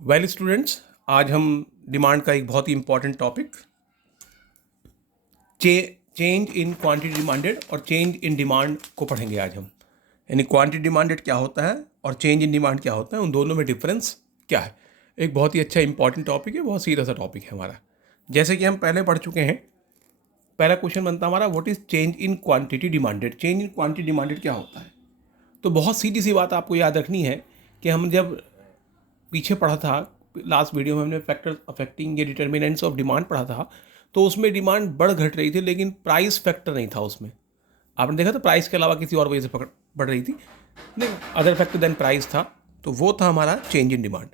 Well students, आज हम demand का एक बहुत ही important topic change in quantity demanded और चेंज इन डिमांड को पढ़ेंगे आज हम। यानी क्वांटिटी डिमांडेड क्या होता है और चेंज इन डिमांड क्या होता है, उन दोनों में डिफरेंस क्या है। एक बहुत ही अच्छा इंपॉर्टेंट टॉपिक है, बहुत सीधा सा टॉपिक है हमारा। जैसे कि हम पहले पढ़ चुके हैं, पहला क्वेश्चन बनता हमारा what is change in quantity demanded. Change in quantity demanded क्या होता है? तो बहुत सीधी सी बात आपको याद रखनी है कि हम जब पीछे पढ़ा था, लास्ट वीडियो में हमने फैक्टर्स अफेक्टिंग ये डिटर्मिनेंट्स ऑफ डिमांड पढ़ा था, तो उसमें डिमांड बढ़ घट रही थी लेकिन प्राइस फैक्टर नहीं था उसमें। आपने देखा था प्राइस के अलावा किसी और वजह से बढ़ रही थी, नहीं, अदर फैक्टर देन प्राइस था, तो वो था हमारा चेंज इन डिमांड।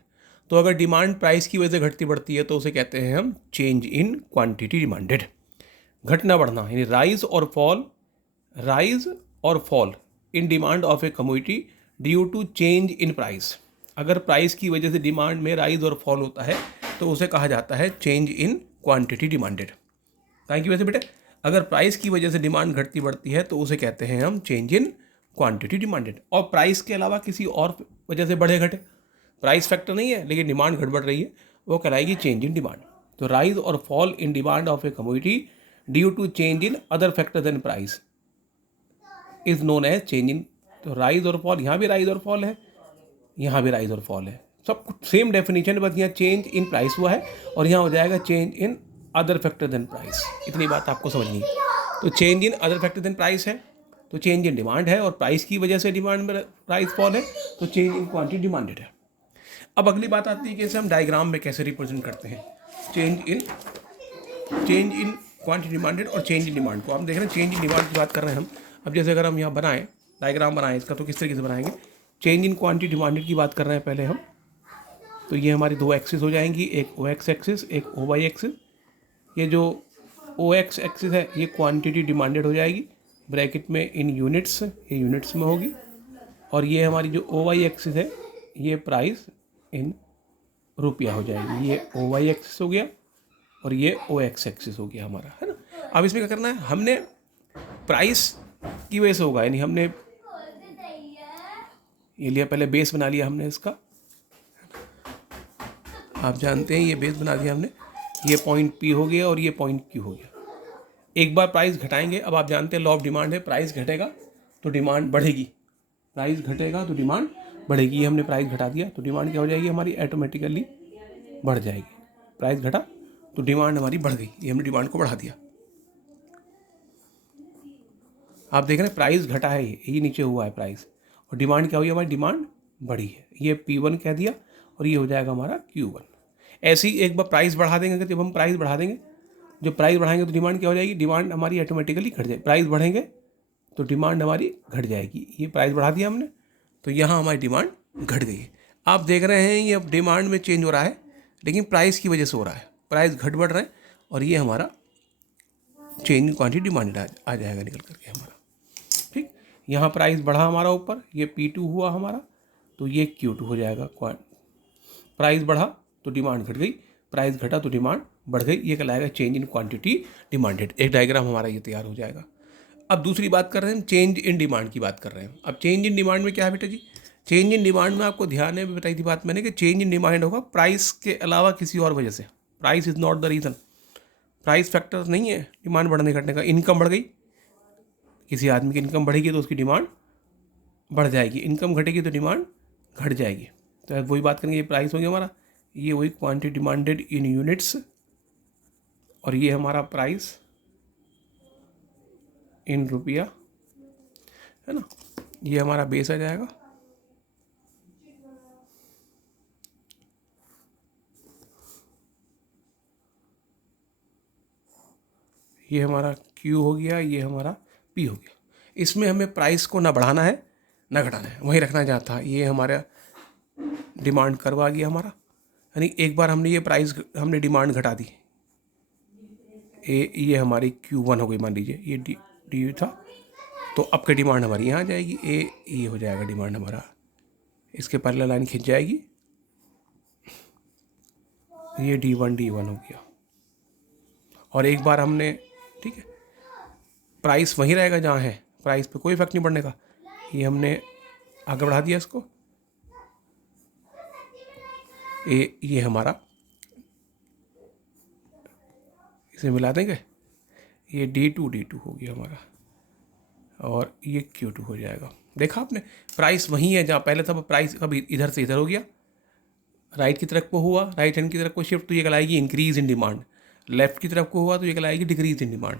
तो अगर डिमांड प्राइस की वजह से घटती बढ़ती है तो उसे कहते हैं हम चेंज इन क्वांटिटी डिमांडेड। घटना बढ़ना यानी राइज और fall in demand of a commodity due to change in price. अगर प्राइस की वजह से डिमांड में राइज और फॉल होता है तो उसे कहा जाता है चेंज इन क्वांटिटी डिमांडेड। कहाँ की वजह से बेटे? अगर प्राइस की वजह से डिमांड घटती बढ़ती है तो उसे कहते हैं हम चेंज इन क्वांटिटी डिमांडेड। और प्राइस के अलावा किसी और वजह से बढ़े घटे, प्राइस फैक्टर नहीं है लेकिन डिमांड घट बढ़ रही है, वो कराएगी चेंज इन डिमांड। तो राइज और fall in demand of a commodity due to change in other factor than price is known as change in. तो राइज और फॉल, यहाँ भी राइज और फॉल है, यहाँ भी राइज और फॉल है, सब कुछ सेम डेफिनेशन, बस यहाँ चेंज इन प्राइस हुआ है और यहाँ हो जाएगा change in other factor than price. इतनी बात आपको समझनी है। तो change in other factor than price है तो चेंज इन डिमांड है, और प्राइस की वजह से डिमांड में राइज फॉल है तो चेंज इन क्वांटिटी डिमांडेड है। अब अगली बात आती है कि इसे हम डायग्राम में कैसे रिप्रेजेंट करते हैं चेंज इन क्वांटिटी डिमांडेड और चेंज इन डिमांड को। हम देख रहे हैं चेंज इन डिमांड की बात कर रहे हैं हम। अब जैसे अगर हम यहाँ बनाएं, डायग्राम बनाएं इसका, तो किस तरीके से बनाएंगे? चेंज इन क्वांटिटी डिमांडेड की बात कर रहे हैं पहले हम, तो ये हमारी दो एक्सिस हो जाएंगी, एक ओ एक्स एक्सिस, एक ओ वाई एक्सिस। ये जो ओ एक्स एक्सिस है ये क्वांटिटी डिमांडेड हो जाएगी, ब्रैकेट में इन यूनिट्स, ये यूनिट्स में होगी। और ये हमारी जो ओ वाई एक्सिस है ये प्राइस इन रुपया हो जाएगी। ये ओ वाई एक्सिस हो गया और ये ओ एक्स एक्सिस हो गया हमारा, है ना। अब इसमें क्या करना है, हमने प्राइस की वजह से होगा, यानी हमने ये लिया, पहले बेस बना लिया हमने इसका, आप जानते हैं ये बेस बना दिया हमने, ये पॉइंट पी हो गया और ये पॉइंट क्यू हो गया। एक बार प्राइस घटाएंगे, अब आप जानते हैं लॉ ऑफ डिमांड है, प्राइस घटेगा तो डिमांड बढ़ेगी, प्राइस घटेगा तो डिमांड बढ़ेगी। ये हमने प्राइस घटा दिया तो डिमांड क्या हो जाएगी हमारी, ऑटोमेटिकली बढ़ जाएगी। प्राइस घटा तो डिमांड हमारी बढ़ गई, ये हमने डिमांड को बढ़ा दिया। आप देख रहे हैं प्राइस घटा है, ये नीचे हुआ है प्राइस, और डिमांड क्या हुई हमारी, डिमांड बढ़ी है, ये P1 कह दिया और ये हो जाएगा हमारा Q1। ऐसे ही एक बार प्राइस बढ़ा देंगे, जब हम प्राइस बढ़ा देंगे, जब प्राइस बढ़ाएंगे तो डिमांड क्या हो जाएगी, डिमांड हमारी ऑटोमेटिकली घट जाएगी। प्राइस बढ़ेंगे तो डिमांड हमारी घट जाएगी, ये प्राइस बढ़ा दिया हमने तो यहाँ हमारी डिमांड घट गई है। आप देख रहे हैं ये अब डिमांड में चेंज हो रहा है लेकिन प्राइस की वजह से हो रहा है, प्राइस घट बढ़ रहे हैं और ये हमारा चेंज इन क्वांटिटी डिमांडेड आ जाएगा निकल करके हमारा। ठीक, यहाँ प्राइस बढ़ा हमारा ऊपर, ये P2 हुआ हमारा तो ये Q2 हो जाएगा। प्राइस बढ़ा तो डिमांड घट गई, प्राइस घटा तो डिमांड बढ़ गई, ये कहलाएगा चेंज इन क्वांटिटी डिमांडेड। एक डायग्राम हमारा ये तैयार हो जाएगा। अब दूसरी बात कर रहे हैं, चेंज इन डिमांड की बात कर रहे हैं। अब चेंज इन डिमांड में क्या है बेटा जी, चेंज इन डिमांड में आपको ध्यान है, बताई थी बात मैंने कि चेंज इन डिमांड होगा प्राइस के अलावा किसी और वजह से। Price is not the reason, price factor नहीं है डिमांड बढ़ने घटने का। इनकम बढ़ गई, किसी आदमी की इनकम बढ़ेगी तो उसकी डिमांड बढ़ जाएगी, इनकम घटेगी तो डिमांड घट जाएगी। तो वही बात करेंगे, ये प्राइस हो गया हमारा, ये वही क्वांटिटी डिमांडेड इन यूनिट्स, और ये हमारा प्राइस इन रुपया, है ना। ये हमारा बेस आ जाएगा, ये हमारा Q हो गया, ये हमारा P हो गया। इसमें हमें प्राइस को ना बढ़ाना है ना घटाना है, वहीं रखना चाहता है। ये हमारा डिमांड कर्व आ गया हमारा, यानी एक बार हमने ये प्राइस, हमने डिमांड घटा दी, ये हमारी Q1 हो गई, मान लीजिए ये डी था, तो अब की डिमांड हमारी यहाँ आ जाएगी, ये हो जाएगा डिमांड हमारा, इसके पैरेलल लाइन खिंच जाएगी, ये D1 हो गया। और एक बार हमने, ठीक है, प्राइस वहीं रहेगा जहाँ है, प्राइस पे कोई इफेक्ट नहीं पड़ने का, ये हमने आगे बढ़ा दिया इसको, ये हमारा, इसे मिला देंगे, ये D2 हो गया हमारा, और ये Q2 हो जाएगा। देखा आपने, प्राइस वही है जहाँ पहले था, प्राइस कभी इधर से इधर हो गया, राइट की तरफ को हुआ, राइट हैंड की तरफ को शिफ्ट, तो ये कहलाएगी इंक्रीज इन डिमांड। लेफ्ट की तरफ को हुआ तो ये कहलाएगी डिक्रीज इन डिमांड।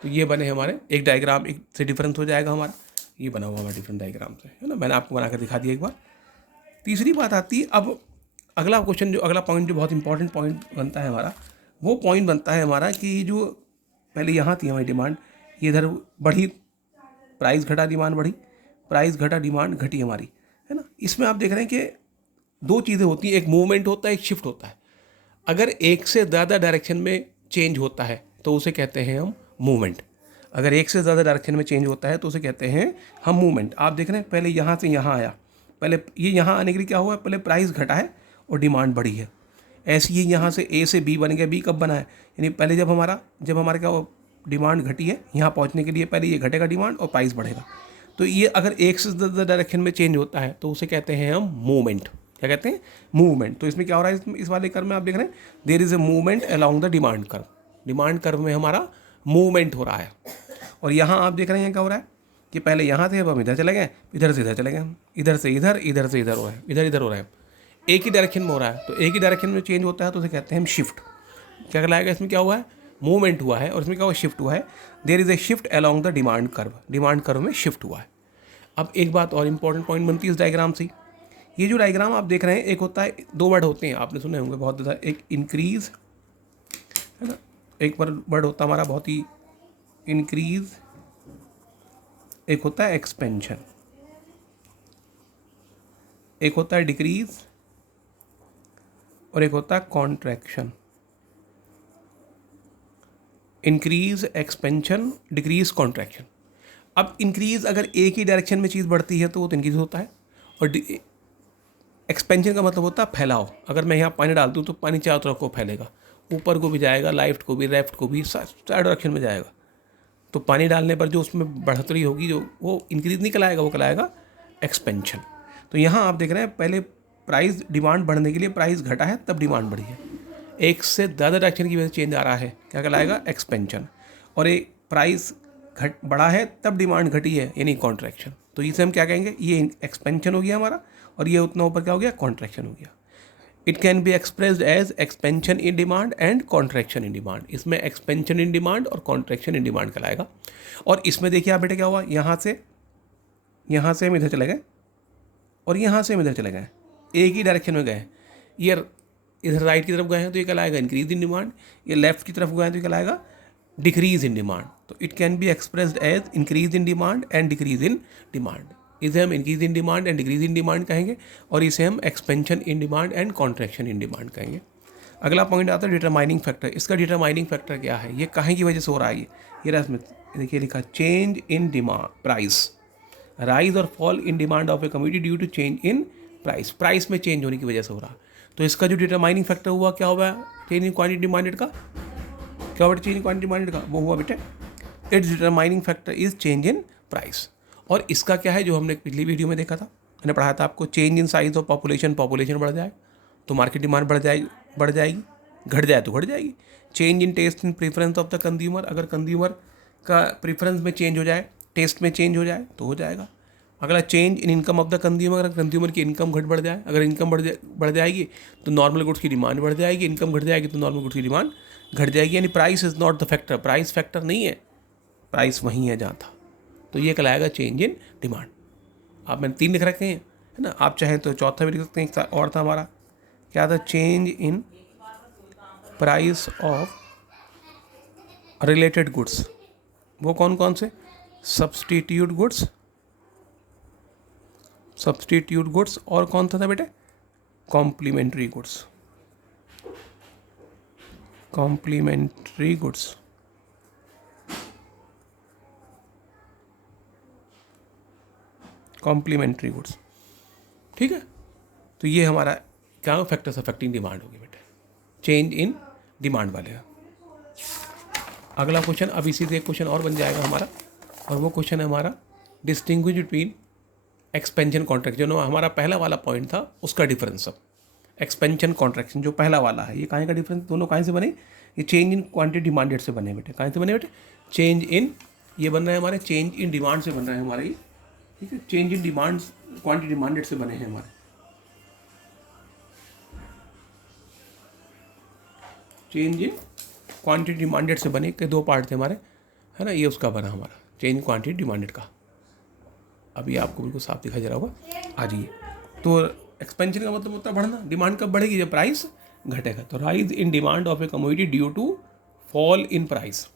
तो ये बने हमारे एक डायग्राम, एक से डिफरेंस हो जाएगा हमारा, ये बना हुआ हमारा डिफरेंट डायग्राम से, है ना। मैंने आपको बना कर दिखा दिया एक बार। तीसरी बात आती है, अब अगला क्वेश्चन, जो अगला पॉइंट जो बहुत इंपॉर्टेंट पॉइंट बनता है हमारा, वो पॉइंट बनता है हमारा कि जो पहले यहाँ थी हमारी डिमांड, ये इधर बढ़ी, प्राइस घटा डिमांड बढ़ी, प्राइस घटा डिमांड घटी हमारी, है ना। इसमें आप देख रहे हैं कि दो चीज़ें होती हैं, एक मूवमेंट होता है, एक शिफ्ट होता है। अगर एक से ज़्यादा डायरेक्शन में चेंज होता है तो उसे कहते हैं हम मूवमेंट। अगर एक से ज़्यादा डायरेक्शन में चेंज होता है तो उसे कहते हैं हम मूवमेंट। आप देख रहे हैं पहले यहाँ से यहाँ आया, पहले ये यहाँ आने के लिए क्या हुआ, पहले प्राइस घटा है और डिमांड बढ़ी है। ऐसे ही यहाँ से ए से बी बन गया, बी कब बना है, यानी पहले जब हमारा क्या हुआ, डिमांड घटी है, यहाँ पहुँचने के लिए पहले ये घटेगा डिमांड और प्राइस बढ़ेगा। तो ये अगर एक से ज़्यादा डायरेक्शन में चेंज होता है तो उसे कहते हैं हम मूवमेंट। क्या कहते हैं, मूवमेंट। तो इसमें क्या हो रहा है, इस वाले कर्व में आप देख रहे हैं, there is a movement along the demand curve. Demand curve में हमारा मूवमेंट हो रहा है। और यहाँ आप देख रहे हैं क्या हो रहा है कि पहले यहाँ थे, अब हम इधर चले गए, इधर से इधर चले गए, इधर से इधर, इधर से इधर हो रहा है, इधर इधर हो रहा है, एक ही डायरेक्शन में हो रहा है। तो एक ही डायरेक्शन में चेंज होता है तो उसे कहते हैं हम शिफ्ट। क्या कहलाएगा, इसमें क्या हुआ है, मूवमेंट हुआ है, और इसमें क्या हुआ, शिफ्ट हुआ है। There is a shift along the demand curve, demand curve में शिफ्ट हुआ है। अब एक बात और इंपॉर्टेंट पॉइंट बनती है इस डायग्राम से। ये जो डायग्राम आप देख रहे हैं, एक होता है, दो वर्ड होते हैं, आपने सुने होंगे बहुत ज़्यादा, एक इंक्रीज, है ना, एक वर्ड होता है हमारा बहुत ही इंक्रीज, एक होता है एक्सपेंशन, एक होता है डिक्रीज, और एक होता है contraction. Increase, expansion, decrease, contraction. अब इंक्रीज, अगर एक ही डायरेक्शन में चीज़ बढ़ती है तो वो तो इंक्रीज होता है, और एक्सपेंशन का मतलब होता है फैलाव। अगर मैं यहाँ पानी डाल दूँ तो पानी चारों तरफ को फैलेगा, ऊपर को भी जाएगा, लेफ्ट को भी, लेफ्ट को भी, सारे डायरेक्शन में जाएगा। तो पानी डालने पर जो उसमें बढ़ोतरी होगी, जो वो इंक्रीज नहीं कहलाएगा, वो कहलाएगा एक्सपेंशन। तो यहाँ आप देख रहे हैं, पहले प्राइस, डिमांड बढ़ने के लिए प्राइस घटा है, तब डिमांड बढ़ी है। एक से ज़्यादा डायरेक्शन की वजह से चेंज आ रहा है, क्या कहलाएगा, एक्सपेंशन। और एक प्राइस बढ़ा है तब डिमांड घटी है, यानी कॉन्ट्रैक्शन। तो इसे हम क्या कहेंगे, ये एक्सपेंशन हो गया हमारा, और ये उतना ऊपर क्या हो गया, कॉन्ट्रैक्शन हो गया। It can be expressed as expansion in demand and contraction in demand. इसमें एक्सपेंशन इन डिमांड और कॉन्ट्रैक्शन इन डिमांड कहलाएगा। और इसमें देखिए आप बेटे क्या हुआ, यहाँ से हम इधर चले गए, और यहाँ से हम इधर चले गए, एक ही डायरेक्शन में गए। ये इधर राइट की तरफ गए हैं तो ये कहलाएगा इंक्रीज इन डिमांड, ये लेफ्ट की तरफ गए हैं तो ये कहलाएगा डिक्रीज इन डिमांड। तो it can be expressed as increase in demand and decrease in demand. इसे हम increase in demand and decrease in demand कहेंगे, और इसे हम expansion in demand and contraction in demand कहेंगे। अगला पॉइंट आता है डिटरमाइनिंग फैक्टर। इसका डिटरमाइनिंग फैक्टर क्या है, ये काहे की वजह से हो रहा है, ये रहा इसमें देखिए लिखा, change in demand price, rise और fall in demand of a commodity due to change in price. Price में चेंज होने की वजह से हो रहा। तो इसका जो डिटरमाइनिंग फैक्टर हुआ, क्या हुआ, चेंज इन क्वांटिटी डिमांडेड का, क्या हुआ, चेंज इन क्वांटिटी डिमांडेड का, वो हुआ बेटे, it's determining factor is change in price. और इसका क्या है, जो हमने पिछली वीडियो में देखा था, मैंने पढ़ाया था आपको, change in size of population, population बढ़ जाए तो मार्केट डिमांड बढ़ जाएगी, घट जाए तो घट जाएगी। Change in taste in preference of the consumer, अगर कंज्यूमर का प्रेफरेंस में चेंज हो जाए, टेस्ट में चेंज हो जाए तो हो जाएगा। अगला change in income of the consumer, अगर कंज्यूमर की इनकम बढ़ जाए, अगर इनकम बढ़ जाएगी तो नॉर्मल गुड्स की डिमांड बढ़ जाएगी, इनकम घट जाएगी तो नॉर्मल गुड्स की डिमांड घट जाएगी। यानी price is not the factor, price factor नहीं है, प्राइस वहीं है जहाँ था। तो ये कहलाएगा चेंज इन डिमांड। आप मैंने 3 लिख रखे हैं, है ना, आप चाहें तो चौथा भी लिख सकते हैं। एक और था हमारा, क्या था, change in price of related goods. वो कौन कौन से, सब्सटीट्यूट गुड्स, और कौन था बेटे, कॉम्प्लीमेंट्री गुड्स, ठीक है। तो ये हमारा क्या फैक्टर्स अफेक्टिंग डिमांड होगी बेटे, चेंज इन डिमांड वाले। अगला क्वेश्चन, अब इसी से एक क्वेश्चन और बन जाएगा हमारा, और वो क्वेश्चन है हमारा डिस्टिंग्विश बिटवीन एक्सपेंशन कॉन्ट्रैक्शन। जो हमारा पहला वाला पॉइंट था उसका डिफरेंस। अब एक्सपेंशन कॉन्ट्रैक्शन जो पहला वाला है, ये कहाँ का डिफरेंस, दोनों कहाँ से बने, ये चेंज इन क्वांटिटी डिमांडेड से बने बेटे, कहाँ से बने बेटे, चेंज इन, ये बन रहा है हमारे चेंज इन डिमांड से बन रहा है हमारे ये, ठीक है, change in demand quantity demanded से बने हैं हमारे, चेंज इन क्वांटिटी डिमांडेड से बने के दो पार्ट थे हमारे, है ना, ये उसका बना हमारा चेंज इन क्वांटिटी डिमांडेड का। अभी आपको बिल्कुल साफ दिखाई दे रहा होगा, आ जाइए। तो एक्सपेंशन का मतलब होता है बढ़ना, डिमांड कब बढ़ेगी, जब प्राइस घटेगा। तो rise in demand of a commodity due to fall in price,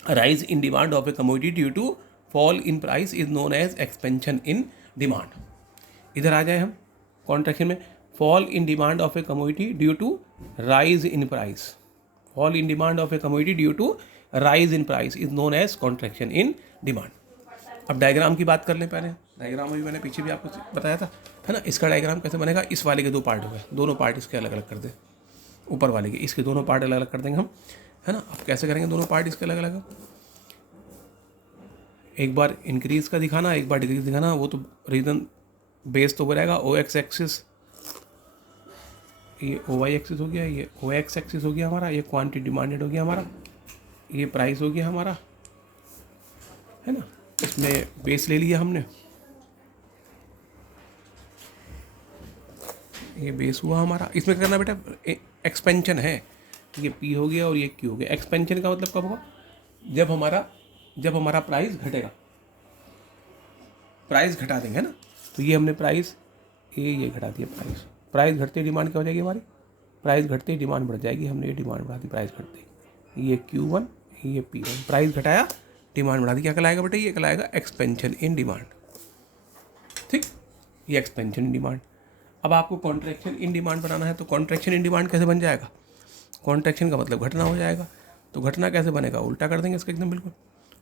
rise in demand of a commodity due to fall in price is known as expansion in demand. इधर आ जाए हम कॉन्ट्रैक्शन में, fall in demand of a commodity due to rise in price, fall in demand of a commodity due to rise in price is known as contraction in demand. अब diagram की बात कर लें पहले, डायग्राम अभी मैंने पीछे भी आपको बताया था, है ना। इसका डायग्राम कैसे बनेगा, इस वाले के दो पार्ट हो गए, दोनों पार्ट इसके अलग अलग कर दें, ऊपर वाले के इसके दोनों पार्ट अलग अलग कर देंगे हम, है ना। अब कैसे करेंगे दोनों पार्ट इसके अलग अलग, एक बार इंक्रीज का दिखाना, एक बार डिक्रीज दिखाना, वो तो रीजन बेस तो रहेगा ओ एक्स एक्सिस, ये ओ वाई एक्सिस हो गया, ये ओ एक्स एक्सिस हो गया हमारा, ये क्वांटिटी डिमांडेड हो गया हमारा, ये प्राइस हो गया हमारा, है ना। इसमें बेस ले लिया हमने, ये बेस हुआ हमारा। इसमें क्या करना बेटा, एक्सपेंशन है, ये पी हो गया और ये क्यू हो गया। एक्सपेंशन का मतलब कब होगा, जब हमारा प्राइस घटेगा, प्राइस घटा देंगे ना। तो ये हमने प्राइस ये घटा दिया, प्राइस घटते डिमांड क्या हो जाएगी हमारी, प्राइस घटते डिमांड बढ़ जाएगी, हमने ये डिमांड बढ़ा दी प्राइस घटते, ये Q1 ये P1, प्राइस घटाया डिमांड बढ़ा दी, क्या कहलाएगा बेटा, ये कहलाएगा एक्सपेंशन इन डिमांड, ठीक, ये एक्सपेंशन इन डिमांड। अब आपको कॉन्ट्रैक्शन इन डिमांड बनाना है, तो कॉन्ट्रैक्शन इन डिमांड कैसे बन जाएगा, कॉन्ट्रैक्शन का मतलब घटना हो जाएगा, तो घटना कैसे बनेगा, उल्टा कर देंगे इसका एकदम बिल्कुल,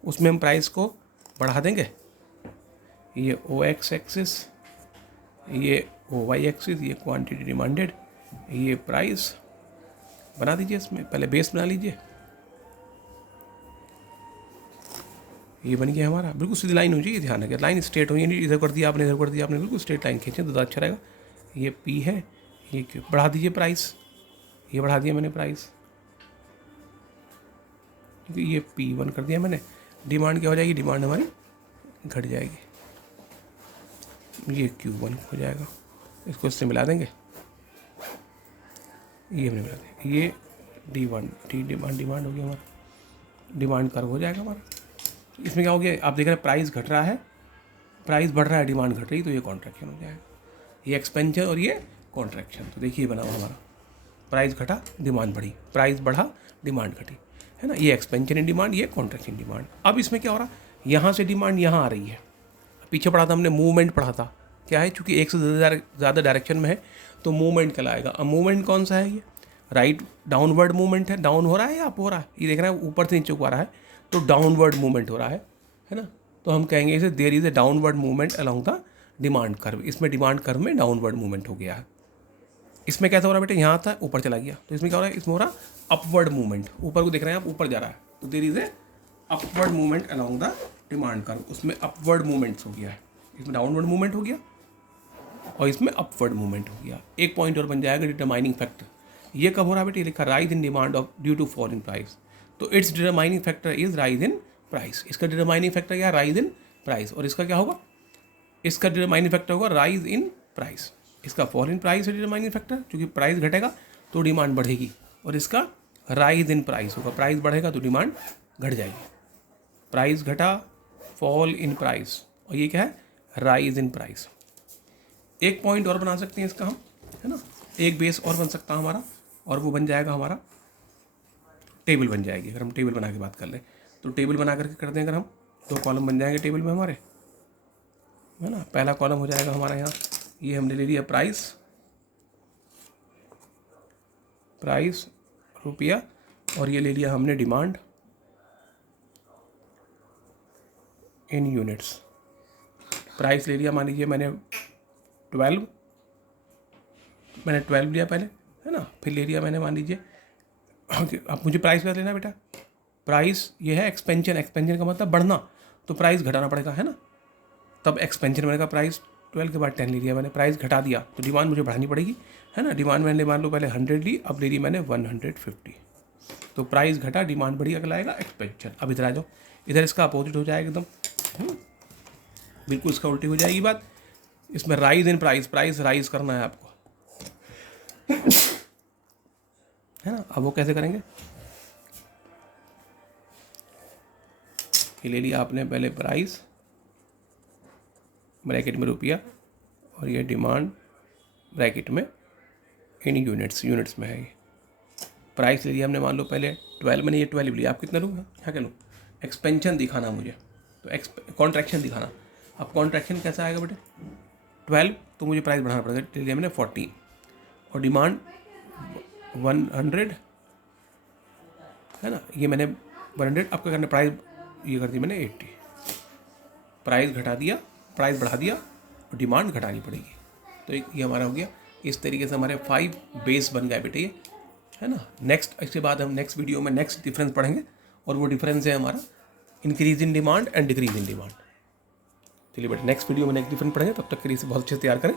उसमें हम प्राइस को बढ़ा देंगे, ये ओ एक्स एक्सिस, ये ओ वाई एक्सिस, ये क्वांटिटी डिमांडेड, ये प्राइस बना दीजिए, इसमें पहले बेस बना लीजिए, ये बन गया हमारा, बिल्कुल सीधी लाइन हो जाएगी, ध्यान रखिए लाइन स्ट्रेट होगी, इधर कर दिया आपने, इधर कर दिया आपने, बिल्कुल स्ट्रेट लाइन खींचें तो ज़्यादा अच्छा रहेगा। ये पी है, ये क्यू, बढ़ा दीजिए प्राइस, ये बढ़ा दिया मैंने प्राइस, क्योंकि ये P1 कर दिया मैंने, डिमांड क्या हो जाएगी, डिमांड हमारी घट जाएगी, ये Q1 हो जाएगा, इसको इससे मिला देंगे, ये हमने मिला देंगे, ये डिमांड हो गया हमारा, डिमांड कर्व हो जाएगा हमारा। इसमें क्या हो गया, आप देख रहे हैं प्राइस घट रहा है, प्राइस बढ़ रहा है, डिमांड घट रही, तो ये कॉन्ट्रैक्शन हो जाएगा, ये एक्सपेंशन और ये कॉन्ट्रैक्शन। तो देखिए बना हुआ हमारा, प्राइस घटा डिमांड बढ़ी, प्राइस बढ़ा डिमांड घटी, है ना, ये एक्सपेंशन इन डिमांड, ये कॉन्ट्रैक्शन डिमांड। अब इसमें क्या हो रहा, यहाँ से डिमांड यहाँ आ रही है, पीछे पढ़ा था हमने मूवमेंट पढ़ा था, क्या है, चूँकि एक से ज़्यादा डायरेक्शन में है तो मूवमेंट कहलाएगा। अब मूवमेंट कौन सा है, ये राइट डाउनवर्ड मूवमेंट है, डाउन हो रहा है या अप हो रहा है, ये देख रहे हैं ऊपर से नीचे को आ रहा है, तो डाउनवर्ड मूवमेंट हो रहा है ना। तो हम कहेंगे इसे there is a downward movement along the demand curve, इसमें डिमांड कर्व में डाउनवर्ड मूवमेंट हो गया है। इसमें कैसा हो रहा है बेटे, यहाँ था ऊपर चला गया, तो इसमें क्या हो रहा है, इसमें हो रहा अपवर्ड मूवमेंट, ऊपर को देख रहे हैं आप, ऊपर जा रहा है, तो there is a upward movement along the demand curve, उसमें अपवर्ड मूवमेंट्स हो गया है, इसमें डाउनवर्ड मूवमेंट हो गया और इसमें अपवर्ड मूवमेंट हो गया। एक पॉइंट और बन जाएगा डिटरमाइनिंग फैक्टर, ये कब हो रहा है बेटे, लिखा rise in demand of due to fall in price, तो its determining factor is rise in price, इसका डिटरमाइनिंग फैक्टर क्या है, राइज इन प्राइस, और इसका क्या होगा, इसका डिटरमाइनिंग फैक्टर होगा राइज इन प्राइस, इसका फॉल इन प्राइस है डिटरमाइनिंग फैक्टर, क्योंकि प्राइस घटेगा तो डिमांड बढ़ेगी, और इसका राइज इन प्राइस होगा, प्राइस बढ़ेगा तो डिमांड घट जाएगी, प्राइस घटा फॉल इन प्राइस, और ये क्या है, राइज इन प्राइस। एक पॉइंट और बना सकते हैं इसका हम, है ना, एक बेस और बन सकता है हमारा, और वो बन जाएगा हमारा टेबल बन जाएगी। अगर हम टेबल बना के बात कर लें तो टेबल बना करके कर दें अगर हम, दो कॉलम बन जाएंगे टेबल में हमारे, है ना। पहला कॉलम हो जाएगा हमारा यहाँ, ये हमने ले लिया प्राइस रुपया, और ये ले लिया हमने डिमांड इन यूनिट्स। प्राइस ले लिया, मान लीजिए मैंने 12 लिया पहले, है ना, फिर ले लिया मैंने मान लीजिए, अब मुझे प्राइस क्या लेना है बेटा, प्राइस ये है एक्सपेंशन, एक्सपेंशन का मतलब बढ़ना, तो प्राइस घटाना पड़ेगा, है ना, तब एक्सपेंशन बनेगा, प्राइस 12 के बाद 10 ले लिया मैंने, प्राइस घटा दिया तो डिमांड मुझे बढ़ानी पड़ेगी, है ना। डिमांड मैंने मान लो पहले 100 ली, अब ले ली मैंने 150, तो प्राइस घटा, डिमांड बढ़ी, अगला आएगा एक्सपेंशन। अब इधर आ जाओ, इधर इसका अपोजिट हो जाएगा एकदम, बिल्कुल इसका उल्टी हो जाएगी बात। इसमें rise in price, price rise करना है आपको, है ना। अब वो कैसे करेंगे, ये ले लिया आपने पहले प्राइस ब्रैकेट में रुपया, और ये डिमांड ब्रैकेट में इन यूनिट्स में है। ये प्राइस ले लिया हमने मान लो पहले 12, मैंने ये 12 लिया, आप कितना लूँगा, क्या क्या लूँ, एक्सपेंशन दिखाना मुझे, तो कॉन्ट्रैक्शन दिखाना। अब कॉन्ट्रैक्शन कैसा आएगा बेटे, 12, तो मुझे प्राइस बढ़ाना पड़ेगा, ले लिया मैंने 14, और डिमांड 100, है ना, ये मैंने 100, अब क्या करना, प्राइस ये कर दी मैंने 80, प्राइस घटा दिया, प्राइस बढ़ा दिया, और डिमांड घटानी पड़ेगी। तो ये हमारा हो गया। इस तरीके से हमारे 5 बेस बन गए बेटे ये, है ना। नेक्स्ट, इसके बाद हम नेक्स्ट वीडियो में नेक्स्ट डिफरेंस पढ़ेंगे, और वो डिफरेंस है हमारा increase in demand and decrease in demand. चलिए बेटे नेक्स्ट वीडियो में नेक्स्ट डिफरेंस पढ़ेंगे, तब तक के लिए इसे बहुत अच्छे से तैयार करें।